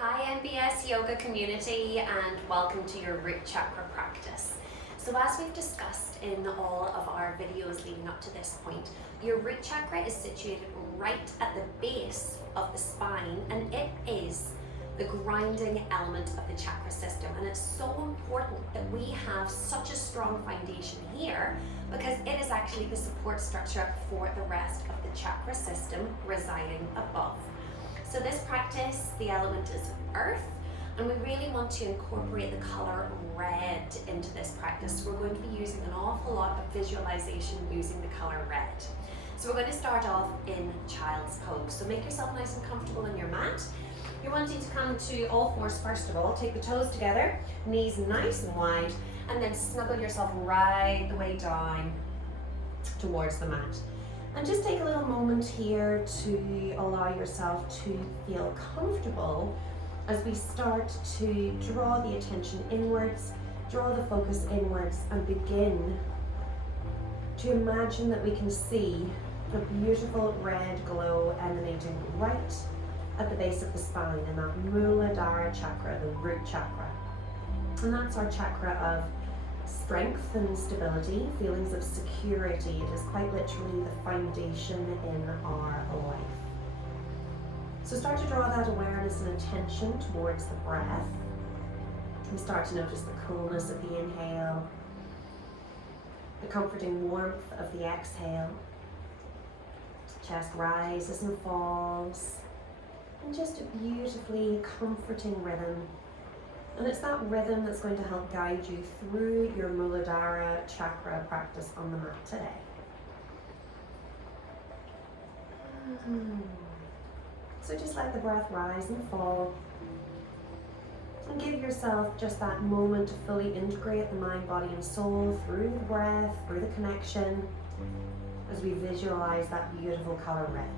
Hi MBS Yoga community, and welcome to your root chakra practice. So as we've discussed in all of our videos leading up to this point, your root chakra is situated right at the base of the spine, and it is the grounding element of the chakra system. And it's so important that we have such a strong foundation here because it is actually the support structure for the rest of the chakra system residing above. So this practice, the element is earth, and we really want to incorporate the color red into this practice. So we're going to be using an awful lot of visualization using the color red. So we're going to start off in child's pose. So make yourself nice and comfortable on your mat. You're wanting to come to all fours first of all. Take the toes together, knees nice and wide, and then snuggle yourself right the way down towards the mat. And just take a little moment here to allow yourself to feel comfortable as we start to draw the attention inwards, draw the focus inwards, and begin to imagine that we can see a beautiful red glow emanating right at the base of the spine in that Muladhara chakra, the root chakra. And that's our chakra of strength and stability, feelings of security. It is quite literally the foundation in our life. So start to draw that awareness and attention towards the breath. We start to notice the coolness of the inhale, the comforting warmth of the exhale. Chest rises and falls, and just a beautifully comforting rhythm. And it's that rhythm that's going to help guide you through your Muladhara chakra practice on the mat today. So just let the breath rise and fall. And give yourself just that moment to fully integrate the mind, body and soul through the breath, through the connection, as we visualize that beautiful color red.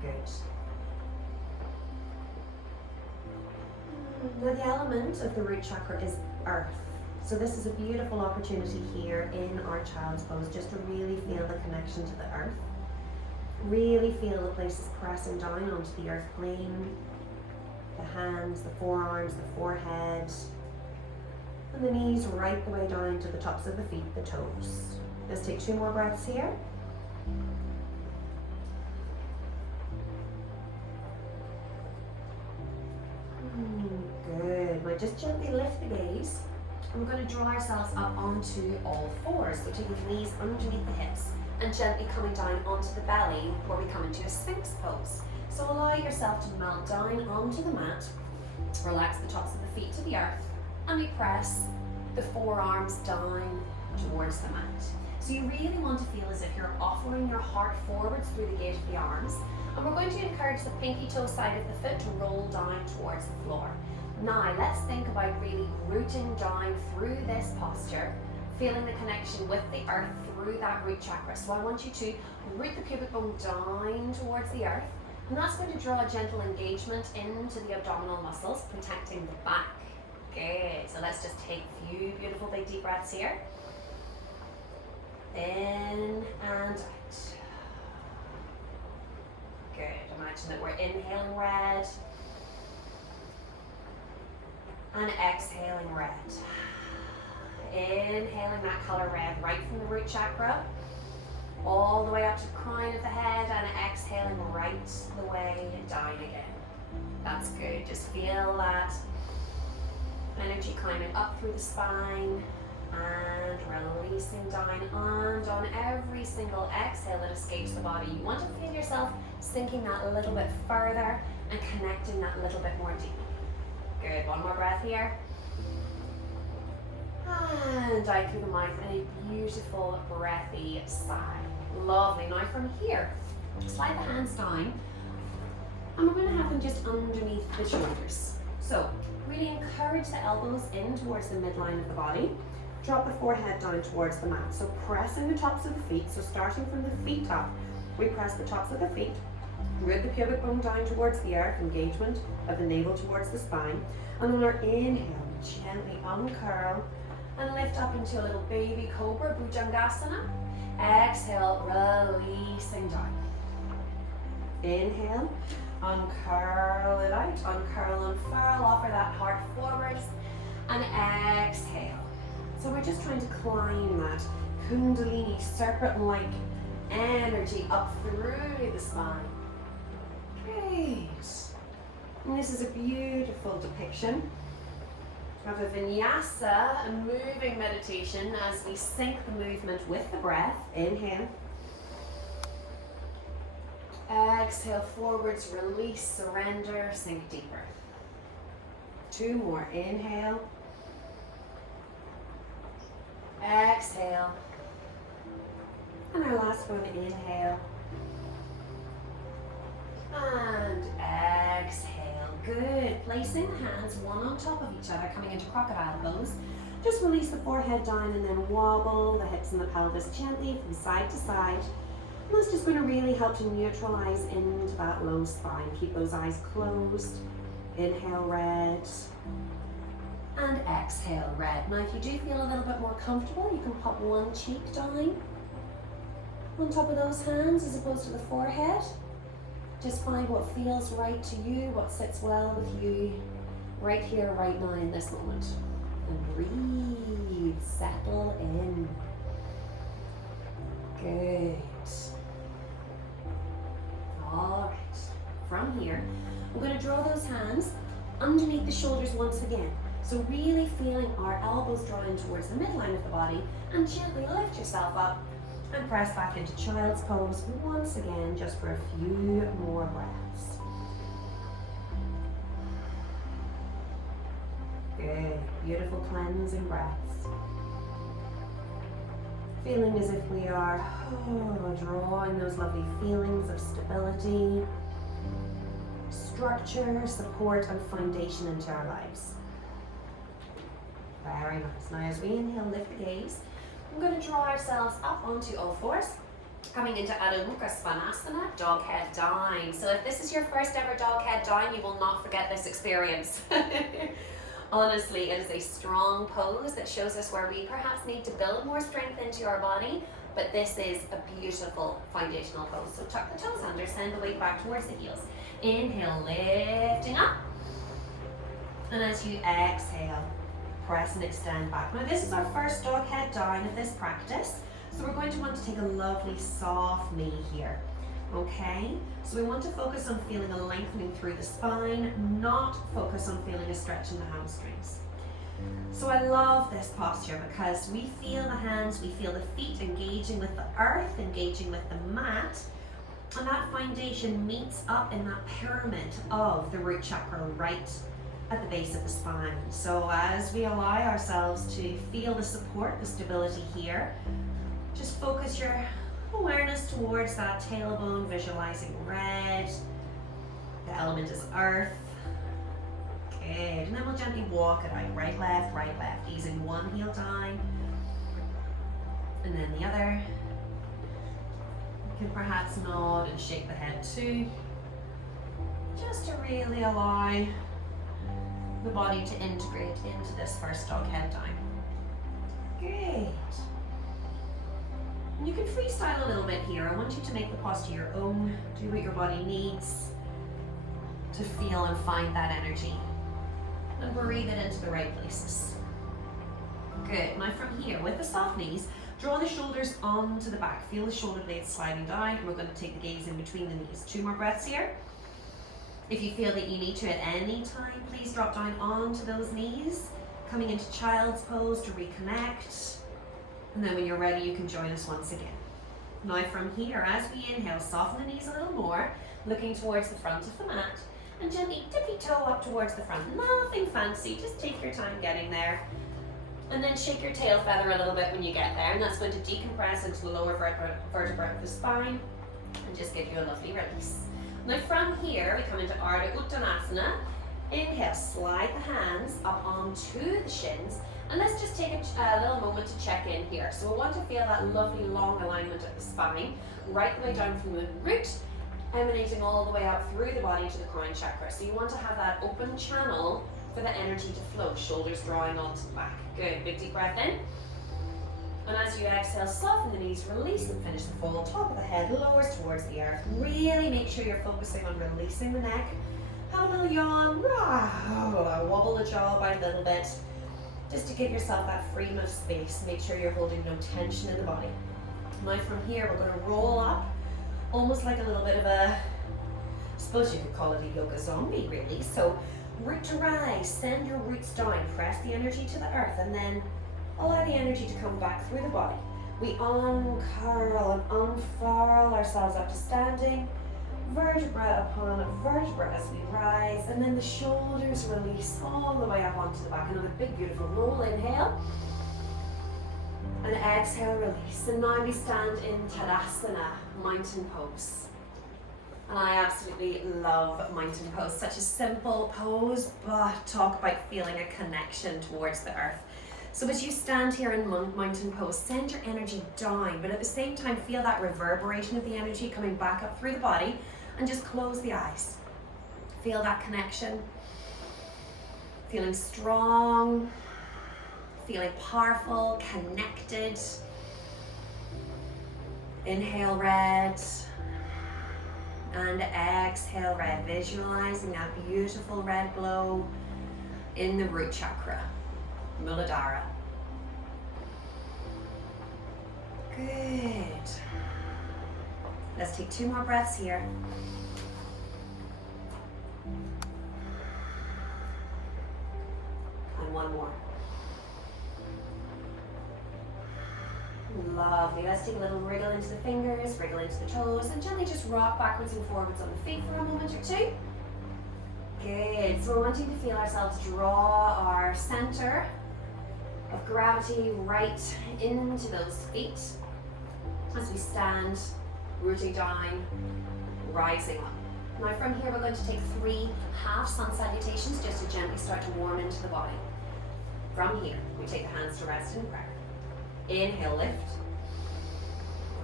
Good. Now the element of the root chakra is earth. So this is a beautiful opportunity here in our child's pose just to really feel the connection to the earth. Really feel the places pressing down onto the earth plane, the hands, the forearms, the forehead, and the knees right the way down to the tops of the feet, the toes. Let's take 2 more breaths here. Good. Now just gently lift the gaze. And we're going to draw ourselves up onto all fours. So taking the knees underneath the hips and gently coming down onto the belly where we come into a Sphinx pose. So allow yourself to melt down onto the mat. Relax the tops of the feet to the earth, and we press the forearms down towards the mat. So you really want to feel as if you're offering your heart forwards through the gate of the arms. And we're going to encourage the pinky toe side of the foot to roll down towards the floor. Now let's think about really rooting down through this posture, feeling the connection with the earth through that root chakra. So I want you to root the pubic bone down towards the earth, and that's going to draw a gentle engagement into the abdominal muscles, protecting the back. Good. So let's just take a few beautiful big deep breaths here. In and out. Good. Imagine that we're inhaling red and exhaling red. Inhaling that color red right from the root chakra all the way up to the crown of the head, and exhaling right the way down again. That's good. Just feel that energy climbing up through the spine and releasing down, and on every single exhale that escapes the body, you want to feel yourself sinking that a little bit further and connecting that a little bit more deeply. Good. One more breath here. And out through the mouth in a beautiful breathy sigh. Lovely. Now from here, slide the hands down, and we're going to have them just underneath the shoulders. So really encourage the elbows in towards the midline of the body. Drop the forehead down towards the mat. So pressing the tops of the feet. So starting from the feet up, we press the tops of the feet. Root the pubic bone down towards the earth, engagement of the navel towards the spine. And on our inhale, gently uncurl and lift up into a little baby cobra, Bhujangasana. Exhale, releasing down. Inhale, Uncurl it out, uncurl, unfurl, offer that heart forwards, and exhale. So we're just trying to climb that Kundalini serpent-like energy up through the spine. Great. And this is a beautiful depiction of a vinyasa, a moving meditation as we sync the movement with the breath. Inhale. Exhale, forwards, release, surrender, sink deeper. 2 more, inhale. Exhale. And our last one, inhale. And exhale. Good. Placing the hands one on top of each other, coming into crocodile pose. Just release the forehead down and then wobble the hips and the pelvis gently from side to side. And that's just going to really help to neutralize into that low spine. Keep those eyes closed. Inhale, red. And exhale, red. Now if you do feel a little bit more comfortable, you can pop one cheek down on top of those hands as opposed to the forehead. Just find what feels right to you, what sits well with you right here, right now in this moment. And breathe, settle in. Good. All right, from here, I'm going to draw those hands underneath the shoulders once again. So really feeling our elbows drawn towards the midline of the body, and gently lift yourself up and press back into child's pose once again, just for a few more breaths. Good, beautiful cleansing breaths. Feeling as if we are drawing those lovely feelings of stability, structure, support, and foundation into our lives. Very nice. Now as we inhale, lift the gaze. I'm going to draw ourselves up onto all fours, coming into Adho Mukha Svanasana, dog head down. So if this is your first ever dog head down, you will not forget this experience. Honestly, it is a strong pose that shows us where we perhaps need to build more strength into our body, but this is a beautiful foundational pose. So tuck the toes under, send the weight back towards the heels. Inhale, lifting up. And as you exhale, press and extend back. Now this is our first dog head down of this practice. So we're going to want to take a lovely soft knee here. Okay, so we want to focus on feeling a lengthening through the spine, not focus on feeling a stretch in the hamstrings. So I love this posture because we feel the hands, we feel the feet engaging with the earth, engaging with the mat, and that foundation meets up in that pyramid of the root chakra right at the base of the spine. So as we allow ourselves to feel the support, the stability here, just focus your awareness towards that tailbone, visualizing red. The element is earth. Good. And then we'll gently walk it out. Right, left, easing one heel down. And then the other. You can perhaps nod and shake the head too. Just to really allow the body to integrate into this first dog head down. Great. And you can freestyle a little bit here. I want you to make the posture your own. Do what your body needs to feel and find that energy. And breathe it into the right places. Good. Now from here, with the soft knees, draw the shoulders onto the back. Feel the shoulder blades sliding down, and we're going to take the gaze in between the knees. 2 more breaths here. If you feel that you need to at any time, please drop down onto those knees, coming into child's pose to reconnect. And then when you're ready, you can join us once again. Now from here, as we inhale, soften the knees a little more, looking towards the front of the mat, and gently tippy toe up towards the front. Nothing fancy, just take your time getting there. And then shake your tail feather a little bit when you get there, and that's going to decompress into the lower vertebra of the spine, and just give you a lovely release. Now from here, we come into Ardha Uttanasana. Inhale, slide the hands up onto the shins. And let's just take a little moment to check in here. So we want to feel that lovely long alignment at the spine, right the way down from the root, emanating all the way up through the body to the crown chakra. So you want to have that open channel for the energy to flow, shoulders drawing onto the back. Good, big deep breath in. And as you exhale, soften the knees, release and finish the fold. Top of the head lowers towards the earth. Really make sure you're focusing on releasing the neck. Have a little yawn. Wobble the jaw about a little bit. Just to give yourself that freedom of space. Make sure you're holding no tension in the body. Now from here, we're going to roll up, almost like a little bit of a, I suppose you could call it a yoga zombie really. So root to rise, send your roots down, press the energy to the earth, and then allow the energy to come back through the body. We uncurl and unfurl ourselves up to standing, vertebra upon vertebra as we rise, and then the shoulders release all the way up onto the back. Another big beautiful roll, inhale, and exhale, release. And now we stand in Tadasana, mountain pose. And I absolutely love mountain pose, such a simple pose, but talk about feeling a connection towards the earth. So as you stand here in mountain pose, send your energy down, but at the same time feel that reverberation of the energy coming back up through the body, and just close the eyes. Feel that connection. Feeling strong, feeling powerful, connected. Inhale, red. And exhale, red. Visualizing that beautiful red glow in the root chakra, Muladhara. Good. Let's take 2 more breaths here. And 1 more. Lovely. Let's take a little wriggle into the fingers, wriggle into the toes, and gently just rock backwards and forwards on the feet for a moment or 2. Good. So we're wanting to feel ourselves draw our center of gravity right into those feet as we stand, rooting down, rising up. Now from here we're going to take 3 half sun salutations just to gently start to warm into the body. From here, we take the hands to rest in prayer. Inhale, lift.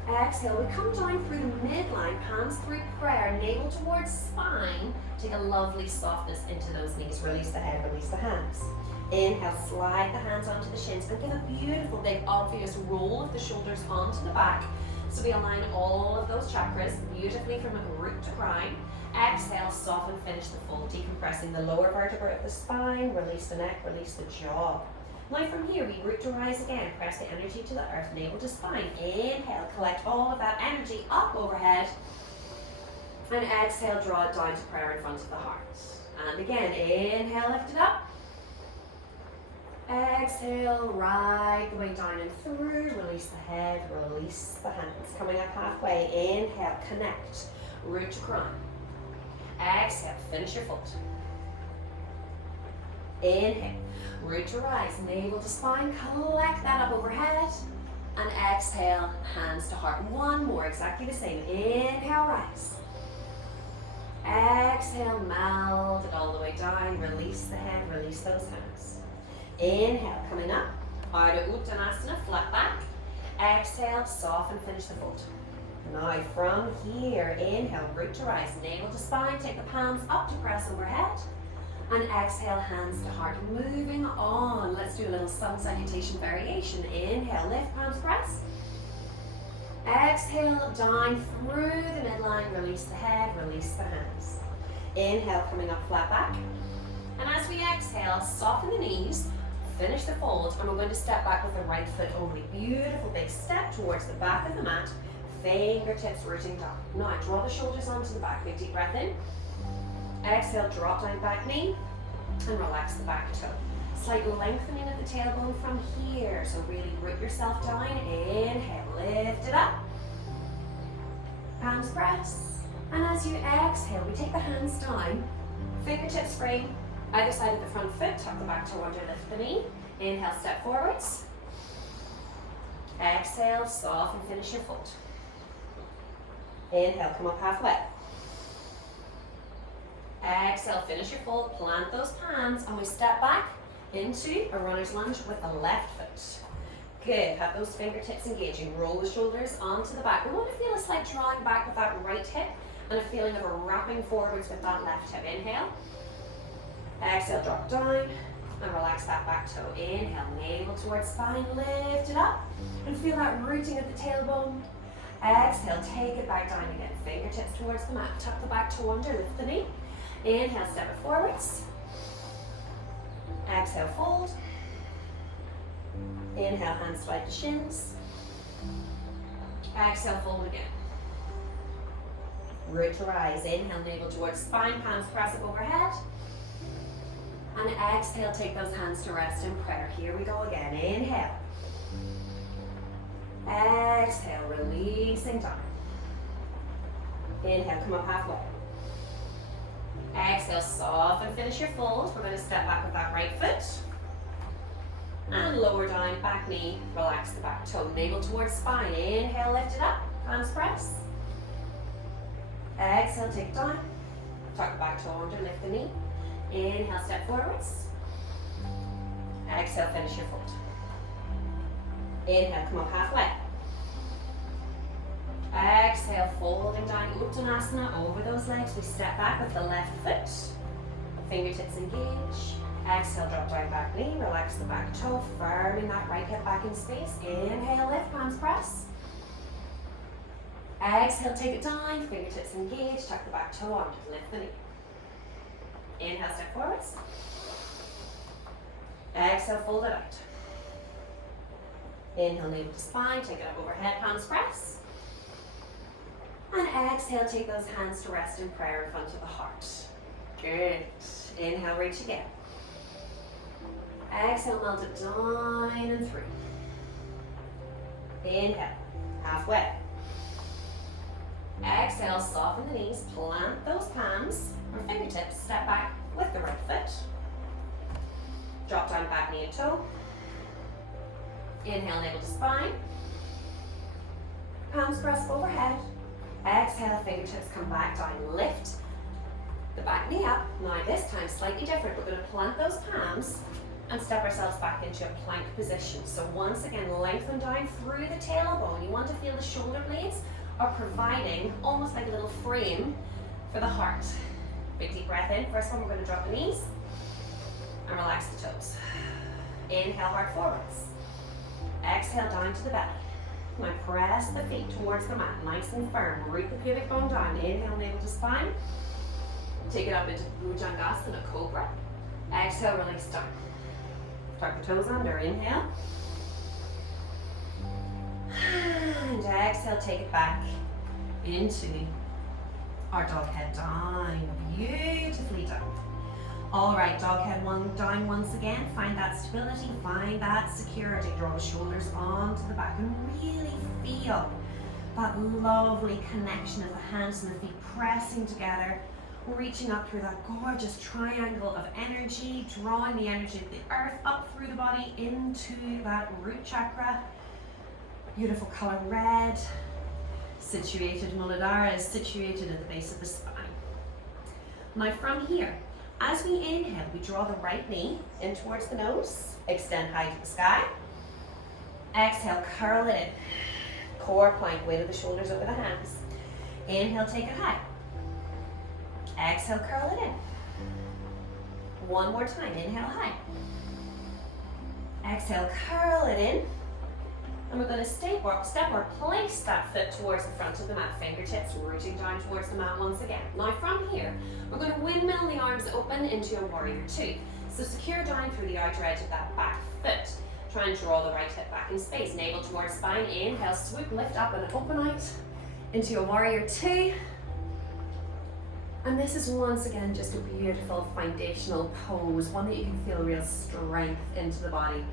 Exhale, we come down through the midline, palms through prayer, navel towards spine. Take a lovely softness into those knees. Release the head, release the hands. Inhale, slide the hands onto the shins and give a beautiful, big, obvious roll of the shoulders onto the back. So we align all of those chakras beautifully from root to crown. Exhale, soften, finish the fold, decompressing the lower vertebra of the spine. Release the neck, release the jaw. Now from here, we root to rise again. Press the energy to the earth, navel to spine. Inhale, collect all of that energy up overhead. And exhale, draw it down to prayer in front of the heart. And again, inhale, lift it up. Exhale, right the way down and through. Release the head, release the hands. Coming up halfway, inhale, connect, root to crown. Exhale, finish your fold. Inhale, root to rise, navel to spine, collect that up overhead. And exhale, hands to heart. 1 more, exactly the same. Inhale, rise. Exhale, melt it all the way down. Release the head, release those hands. Inhale, coming up, Ardha Uttanasana, flat back. Exhale, soften, finish the fold. Now from here, inhale, root to rise, navel to spine, take the palms up to press overhead. And exhale, hands to heart. Moving on, let's do a little sun salutation variation. Inhale, lift, palms press. Exhale, down through the midline, release the head, release the hands. Inhale, coming up flat back. And as we exhale, soften the knees, finish the fold, and we're going to step back with the right foot only. Beautiful big step towards the back of the mat, fingertips rooting down. Now draw the shoulders onto the back, big deep breath in. Exhale, drop down back knee, and relax the back toe. Slight lengthening of the tailbone from here, so really root yourself down. Inhale, lift it up. Palms press. And as you exhale, we take the hands down, fingertips free, either side of the front foot, tuck the back toe under, lift the knee. Inhale, step forwards. Exhale, soften, finish your fold. Inhale, come up halfway. Exhale, finish your fold, plant those palms, and we step back into a runner's lunge with the left foot. Good, have those fingertips engaging. Roll the shoulders onto the back. We want to feel a slight drawing back with that right hip and a feeling of a wrapping forwards with that left hip. Inhale. Exhale, drop down. And relax that back toe. Inhale, navel towards spine, lift it up. And feel that rooting at the tailbone. Exhale, take it back down again. Fingertips towards the mat. Tuck the back toe under, lift the knee. Inhale, step it forwards. Exhale, fold. Inhale, hands slide to shins. Exhale, fold again. Root to rise. Inhale, navel towards spine, palms press up overhead. And exhale, take those hands to rest in prayer. Here we go again. Inhale. Exhale, releasing down. Inhale, come up halfway. Exhale, soften, finish your fold. We're going to step back with that right foot. And lower down, back knee, relax the back toe. Navel towards spine. Inhale, lift it up, hands press. Exhale, take it down. Tuck the back toe under, lift the knee. Inhale, step forwards. Exhale, finish your fold. Inhale, come up halfway. Exhale, folding down, Uttanasana, over those legs. We step back with the left foot. Fingertips engage. Exhale, drop down, back knee, relax the back toe, firming that right hip back in space. Inhale, lift, palms press. Exhale, take it down, fingertips engage, tuck the back toe under, lift the knee. Inhale, step forwards. Exhale, fold it out. Inhale, navel to spine, take it up overhead, palms press. And exhale, take those hands to rest in prayer in front of the heart. Good. Inhale, reach again. Exhale, melt it down and through. Inhale, halfway. Exhale, soften the knees, plant those palms or fingertips, step back with the right foot. Drop down, back knee and toe. Inhale, navel to spine. Palms press overhead. Exhale, fingertips come back down, lift the back knee up. Now this time, slightly different. We're going to plant those palms and step ourselves back into a plank position. So once again, lengthen down through the tailbone. You want to feel the shoulder blades are providing almost like a little frame for the heart. Big deep breath in. First one, we're going to drop the knees and relax the toes. Inhale, heart forwards. Exhale, down to the belly. Now press the feet towards the mat, nice and firm. Root the pubic bone down. Inhale, navel to spine. Take it up into Bhujangasana, Cobra. Exhale, release down. Tuck the toes under. Inhale. And exhale, take it back into our dog head down. Beautifully done. All right, dog head one down once again. Find that stability, find that security. Draw the shoulders onto the back and really feel that lovely connection of the hands and the feet pressing together, reaching up through that gorgeous triangle of energy, drawing the energy of the earth up through the body into that root chakra. Beautiful color red. Situated, Muladhara is situated at the base of the spine. Now from here, as we inhale, we draw the right knee in towards the nose, extend high to the sky. Exhale, curl it in. Core plank, weight of the shoulders over the hands. Inhale, take it high. Exhale, curl it in. One more time, inhale high. Exhale, curl it in. And we're going to step or place that foot towards the front of the mat, fingertips rooting down towards the mat once again. Now from here, we're going to windmill the arms open into a warrior two. So secure down through the outer edge of that back foot. Try and draw the right hip back in space. Navel towards spine. Inhale, swoop, lift up and open out into a warrior two. And this is once again just a beautiful foundational pose, one that you can feel real strength into the body.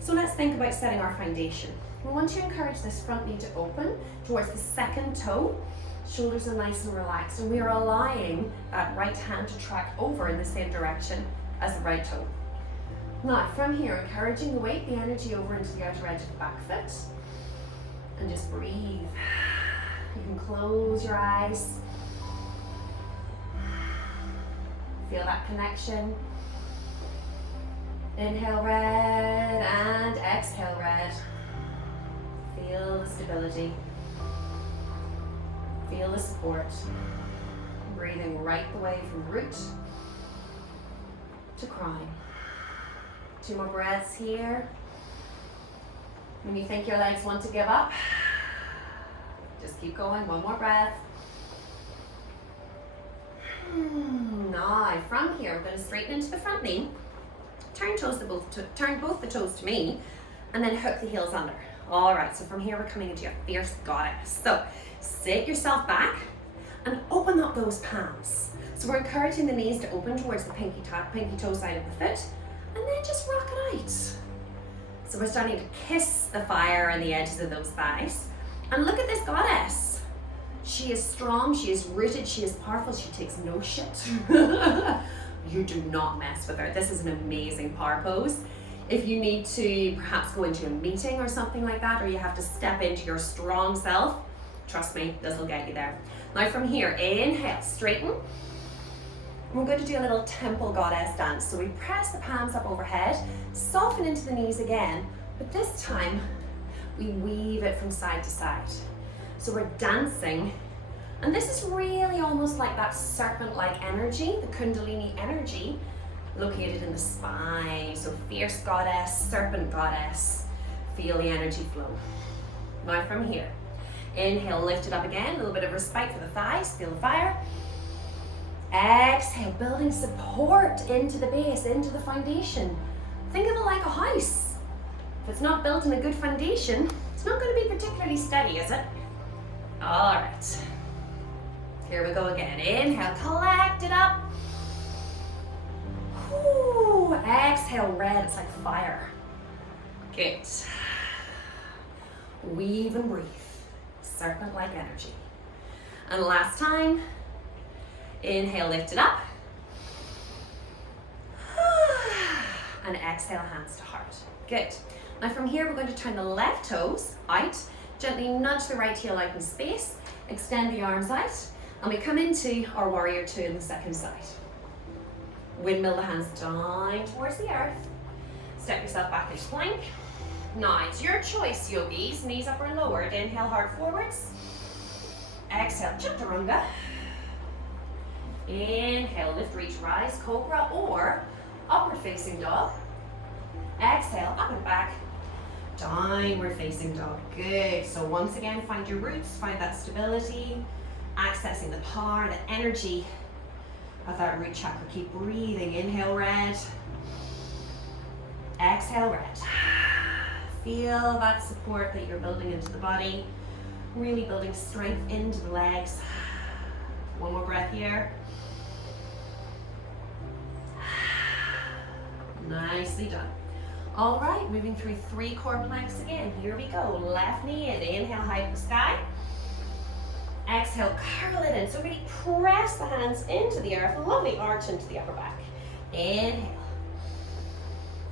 So let's think about setting our foundation. We want to encourage this front knee to open towards the second toe. Shoulders are nice and relaxed, and we are allowing that right hand to track over in the same direction as the right toe. Now from here, encouraging the weight, the energy over into the outer edge of the back foot. And just breathe. You can close your eyes. Feel that connection. Inhale red and exhale red. Feel the stability. Feel the support. Breathing right the way from root to crown. 2 more breaths here. When you think your legs want to give up, just keep going. 1 more breath. Now, from here, we're going to straighten into the front knee. Turn both the toes to me, and then hook the heels under. All right, so from here, we're coming into your fierce goddess. So sit yourself back and open up those palms. So we're encouraging the knees to open towards the pinky toe side of the foot, and then just rock it out. So we're starting to kiss the fire on the edges of those thighs. And look at this goddess. She is strong, she is rooted, she is powerful, she takes no shit. You do not mess with her. This is an amazing power pose. If you need to perhaps go into a meeting or something like that, or you have to step into your strong self, trust me, this will get you there. Now from here, inhale, straighten. We're going to do a little temple goddess dance. So we press the palms up overhead, soften into the knees again, but this time we weave it from side to side. So we're dancing, and this is really almost like that serpent-like energy, the Kundalini energy, located in the spine. So fierce goddess, serpent goddess, feel the energy flow. Now from here, inhale, lift it up again, a little bit of respite for the thighs, feel the fire. Exhale, building support into the base, into the foundation. Think of it like a house. If it's not built in a good foundation, it's not going to be particularly steady, is it? All right. Here we go again. Inhale, collect it up. Whew. Exhale, red, it's like fire. Good. Weave and breathe. Serpent-like energy. And last time. Inhale, lift it up. And exhale, hands to heart. Good. Now from here, we're going to turn the left toes out, gently nudge the right heel out in space, extend the arms out, and we come into our warrior 2 in the second side. Windmill the hands down towards the earth. Step yourself back into plank. Now it's your choice, yogis. Knees up or lowered. Inhale, heart forwards. Exhale, chaturanga. Inhale, lift, reach, rise, cobra, or upward facing dog. Exhale, up and back, downward facing dog. Good. So once again, find your roots, find that stability, accessing the power, the energy of that root chakra. Keep breathing. Inhale, red. Exhale, red. Feel that support that you're building into the body, really building strength into the legs. 1 more breath here. Nicely done. All right, moving through 3 core planks again. Here we go. Left knee in. Inhale, high to the sky. Exhale, curl it in. So really press the hands into the earth. Lovely arch into the upper back. Inhale.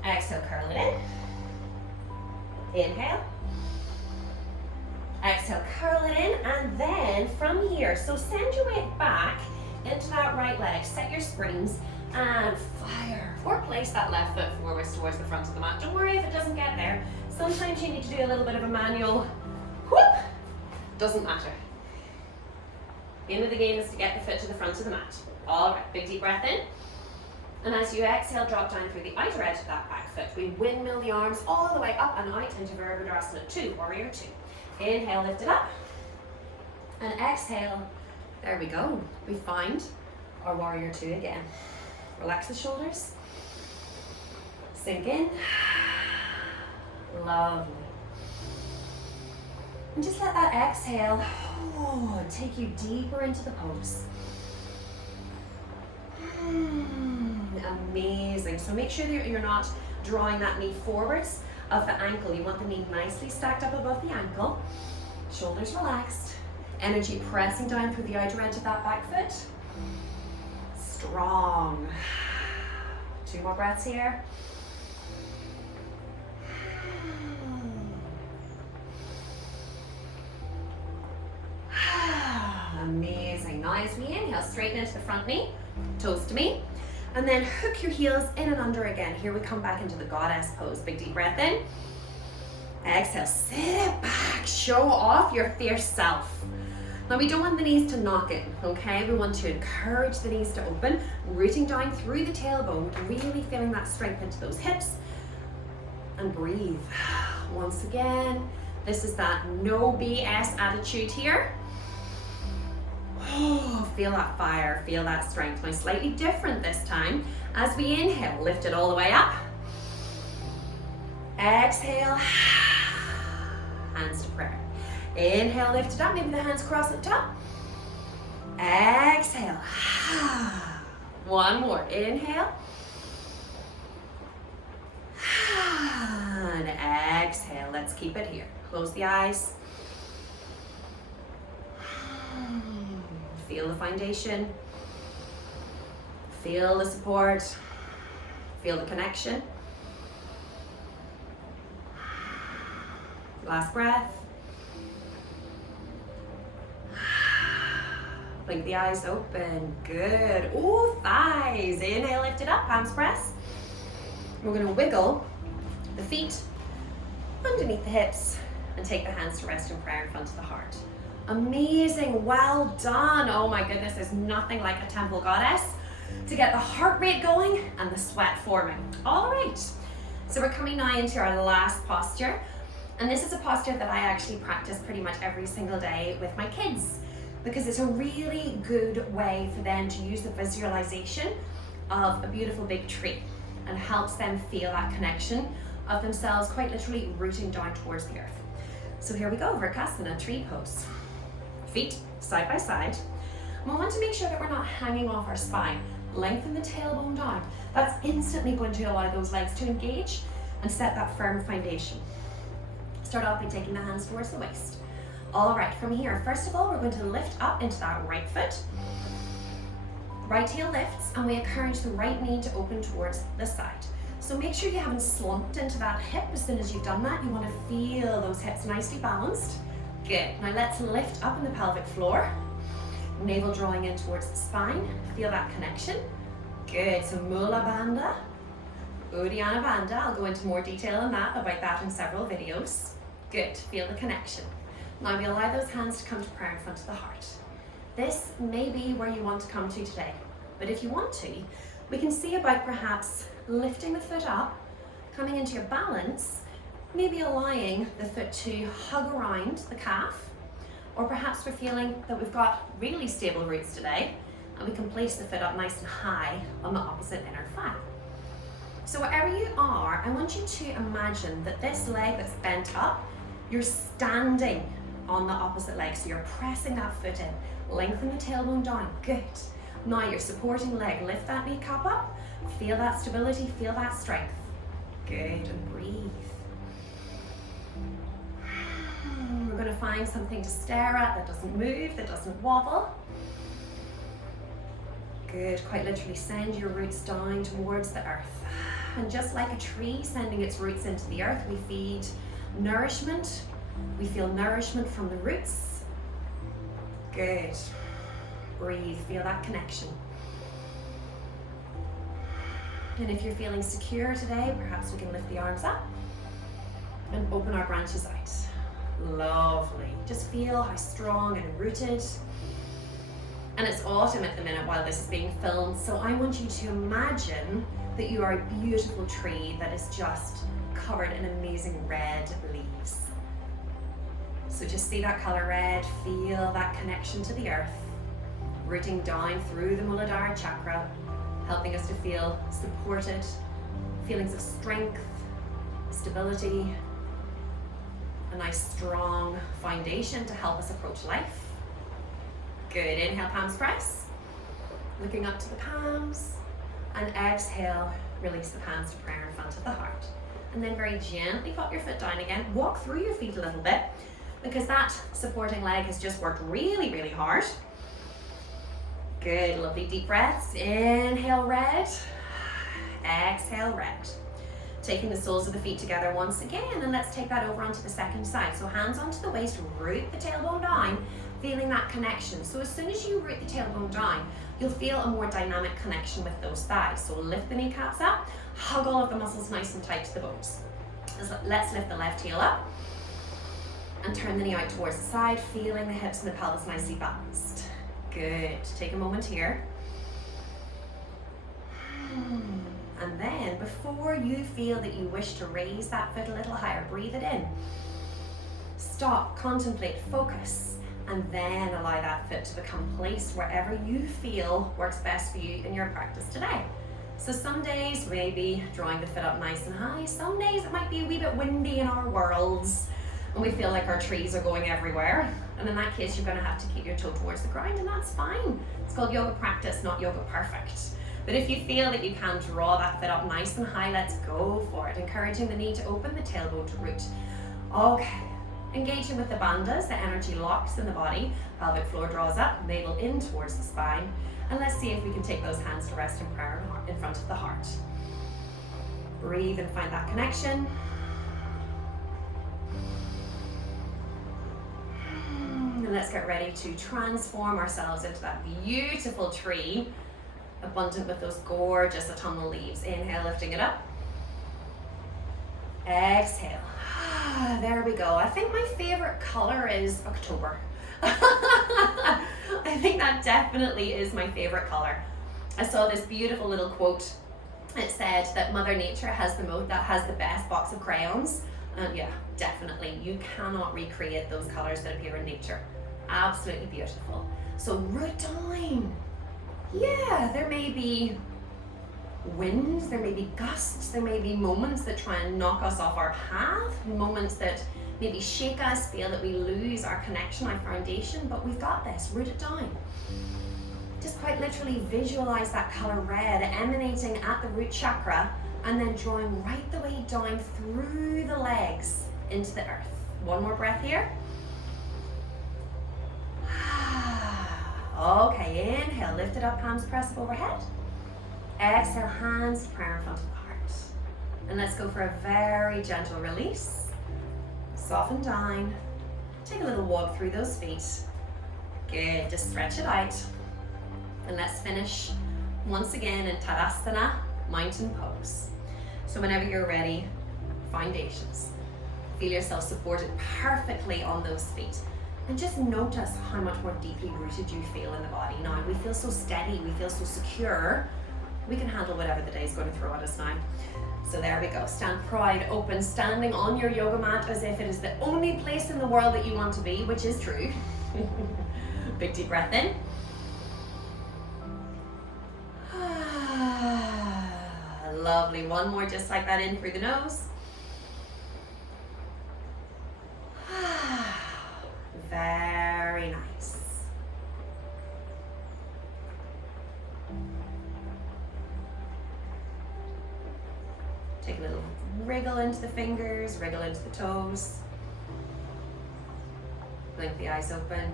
Exhale, curl it in. Inhale. Exhale, curl it in, and then from here, so send your weight back into that right leg, set your springs, and fire. Or place that left foot forwards towards the front of the mat. Don't worry if it doesn't get there. Sometimes you need to do a little bit of a manual whoop. Doesn't matter. The end of the game is to get the foot to the front of the mat. All right, big deep breath in. And as you exhale, drop down through the outer edge of that back foot. We windmill the arms all the way up and out into Virabhadrasana 2, warrior 2. Inhale, lift it up, and exhale. There we go. We find our warrior 2 again. Relax the shoulders. Sink in. Lovely. And just let that exhale take you deeper into the pose. Amazing. So make sure that you're not drawing that knee forwards of the ankle. You want the knee nicely stacked up above the ankle. Shoulders relaxed. Energy pressing down through the outer edge of that back foot. Strong. 2 more breaths here. Amazing. Now as we inhale, straighten into the front knee, toes to me, and then hook your heels in and under again. Here we come back into the goddess pose. Big deep breath in. Exhale, sit it back, show off your fierce self. Now we don't want the knees to knock in, okay? We want to encourage the knees to open, rooting down through the tailbone, really feeling that strength into those hips, and breathe. Once again, this is that no BS attitude here. Oh, feel that fire, feel that strength. Now slightly different this time. As we inhale, lift it all the way up. Exhale, hands to prayer. Inhale, lift it up, maybe the hands cross at the top. Exhale. One more, inhale. And exhale, let's keep it here. Close the eyes. Feel the foundation. Feel the support. Feel the connection. Last breath. Blink the eyes open. Good. Ooh, thighs. Inhale, lift it up. Palms press. We're going to wiggle the feet underneath the hips and take the hands to rest in prayer in front of the heart. Amazing. Well done. Oh my goodness, there's nothing like a temple goddess to get the heart rate going and the sweat forming. All right. So we're coming now into our last posture. And this is a posture that I actually practice pretty much every single day with my kids, because it's a really good way for them to use the visualization of a beautiful big tree and helps them feel that connection of themselves quite literally rooting down towards the earth. So here we go, Virasana, tree pose. Feet side by side. And we want to make sure that we're not hanging off our spine. Lengthen the tailbone down. That's instantly going to allow those legs to engage and set that firm foundation. Start off by taking the hands towards the waist. All right, from here, first of all, we're going to lift up into that right foot. Right heel lifts, and we encourage the right knee to open towards the side. So make sure you haven't slumped into that hip. As soon as you've done that, you want to feel those hips nicely balanced. Good. Now let's lift up in the pelvic floor. Navel drawing in towards the spine. Feel that connection. Good. So Mula Bandha, Uddiyana Bandha. I'll go into more detail on that, about that in several videos. Good. Feel the connection. Now we allow those hands to come to prayer in front of the heart. This may be where you want to come to today, but if you want to, we can see about perhaps lifting the foot up, coming into your balance, maybe allowing the foot to hug around the calf, or perhaps we're feeling that we've got really stable roots today, and we can place the foot up nice and high on the opposite inner thigh. So wherever you are, I want you to imagine that this leg that's bent up, you're standing on the opposite leg, so you're pressing that foot in. Lengthen the tailbone down. Good. Now your supporting leg, lift that kneecap up. Feel that stability, feel that strength. Good, and breathe. We're going to find something to stare at that doesn't move, that doesn't wobble. Good, quite literally send your roots down towards the earth. And just like a tree sending its roots into the earth, we feed nourishment. We feel nourishment from the roots. Good. Breathe, feel that connection. And if you're feeling secure today, perhaps we can lift the arms up and open our branches out. Lovely. Just feel how strong and rooted. And it's autumn at the minute while this is being filmed, so I want you to imagine that you are a beautiful tree that is just covered in amazing red leaves. So just see that color red, feel that connection to the earth, rooting down through the Muladhara chakra, helping us to feel supported, feelings of strength, stability, a nice strong foundation to help us approach life. Good, inhale, palms press, looking up to the palms, and exhale, release the hands to prayer in front of the heart. And then very gently pop your foot down again, walk through your feet a little bit, because that supporting leg has just worked really, really hard. Good, lovely deep breaths. Inhale, red. Exhale, red. Taking the soles of the feet together once again, and let's take that over onto the second side. So hands onto the waist, root the tailbone down, feeling that connection. So as soon as you root the tailbone down, you'll feel a more dynamic connection with those thighs. So lift the kneecaps up, hug all of the muscles nice and tight to the bones. Let's lift the left heel up and turn the knee out towards the side, feeling the hips and the pelvis nicely balanced. Good. Take a moment here. And then before you feel that you wish to raise that foot a little higher, breathe it in. Stop, contemplate, focus, and then allow that foot to become placed wherever you feel works best for you in your practice today. So some days maybe drawing the foot up nice and high. Some days it might be a wee bit windy in our worlds and we feel like our trees are going everywhere. And in that case, you're going to have to keep your toe towards the ground, and that's fine. It's called yoga practice, not yoga perfect. But if you feel that you can draw that foot up nice and high, let's go for it. Encouraging the knee to open, the tailbone to root. Okay. Engaging with the bandhas, the energy locks in the body, pelvic floor draws up, navel in towards the spine, and let's see if we can take those hands to rest in prayer in front of the heart. Breathe and find that connection. And let's get ready to transform ourselves into that beautiful tree, abundant with those gorgeous autumnal leaves. Inhale, lifting it up. Exhale. There we go. I think my favorite color is October. I think that definitely is my favorite color. I saw this beautiful little quote. It said that Mother Nature has the best box of crayons. And yeah, definitely. You cannot recreate those colors that appear in nature. Absolutely beautiful. So root down. Yeah, there may be winds, there may be gusts, there may be moments that try and knock us off our path, moments that maybe shake us, feel that we lose our connection, our foundation, but we've got this. Root it down. Just quite literally visualize that color red emanating at the root chakra and then drawing right the way down through the legs into the earth. One more breath here. Okay, inhale, lift it up, palms press up overhead. Exhale, hands to prayer in front of the heart. And let's go for a very gentle release. Soften down. Take a little walk through those feet. Good, just stretch it out. And let's finish once again in Tadasana, mountain pose. So whenever you're ready, foundations. Feel yourself supported perfectly on those feet. And just notice how much more deeply rooted you feel in the body now. We feel so steady, we feel so secure. We can handle whatever the day is going to throw at us now. So there we go. Stand proud, open, standing on your yoga mat as if it is the only place in the world that you want to be, which is true. Big deep breath in. Lovely. One more just like that in through the nose. Very nice. Take a little wriggle into the fingers, wriggle into the toes. Blink the eyes open.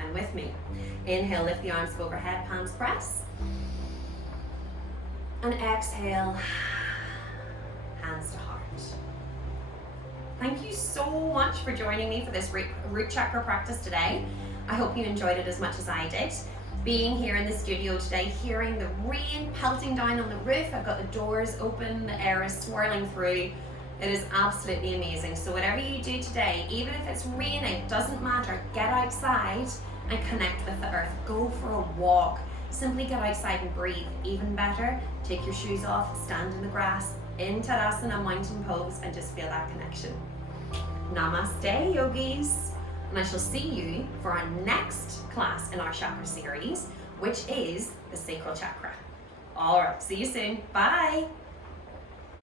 And with me, inhale, lift the arms up overhead, palms press. And exhale, hands to heart. Thank you so much for joining me for this root chakra practice today. I hope you enjoyed it as much as I did. Being here in the studio today, hearing the rain pelting down on the roof. I've got the doors open, the air is swirling through. It is absolutely amazing. So whatever you do today, even if it's raining, doesn't matter. Get outside and connect with the earth. Go for a walk. Simply get outside and breathe. Even better, take your shoes off, stand in the grass, in Tadasana, mountain pose, and just feel that connection. Namaste, yogis. And I shall see you for our next class in our chakra series, which is the sacral chakra. All right, see you soon. Bye.